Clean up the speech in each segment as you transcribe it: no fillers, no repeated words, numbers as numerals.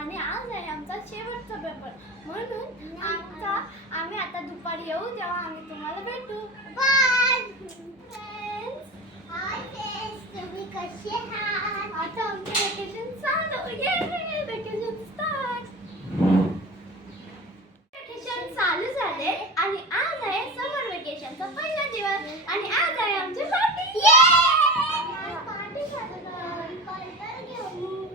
आणि आज आहे आमचा शेवटचा पेपर, म्हणून आम्ही आता दुपारी येऊ तेव्हा आम्ही तुम्हाला भेटू. Bye friends. हाय फ्रेंड्स, तुम्ही कसे आहात? आता आमचं वेकेशन चालू. ये वेकेशन स्टार्ट. वेकेशन चालू झाले आणि आज आहे समर वेकेशनचा पहिला दिवस आणि आज आहे आमची पार्टी. पार्टी घेऊ.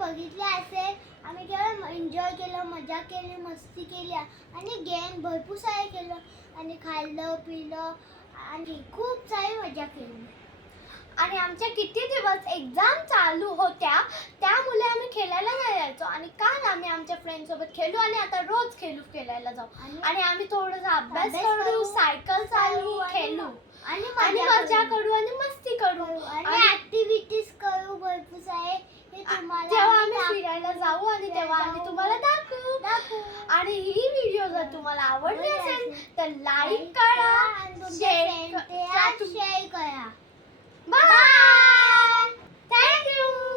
बघितले असेल. आम्ही केवळ एन्जॉय केलं, मजा केली, मस्ती केली आणि गेम भरपूर सारे केलं आणि खाल्लं पिलं आणि खूप सारी मजा केली. आणि आमच्या किती दिवस एक्झाम चालू होत्या त्यामुळे आम्ही खेळायला नाही जायचो आणि काल आम्ही आमच्या फ्रेंड सोबत खेळलो आणि आता रोज खेळायला जाऊ आणि आम्ही थोडासा अभ्यास करू, सायकल चालवू, खेळू आणि मजा करू आणि मस्ती करू आणि ऍक्टिव्हिटीज करू भरपूर सारे. तेव्हा आम्ही फिरायला जाऊ आणि तेव्हा आम्ही तुम्हाला दाखवू. आणि ही व्हिडिओ जर तुम्हाला आवडली असेल तर लाईक करा, शेअर करा. बाय. थँक्यू.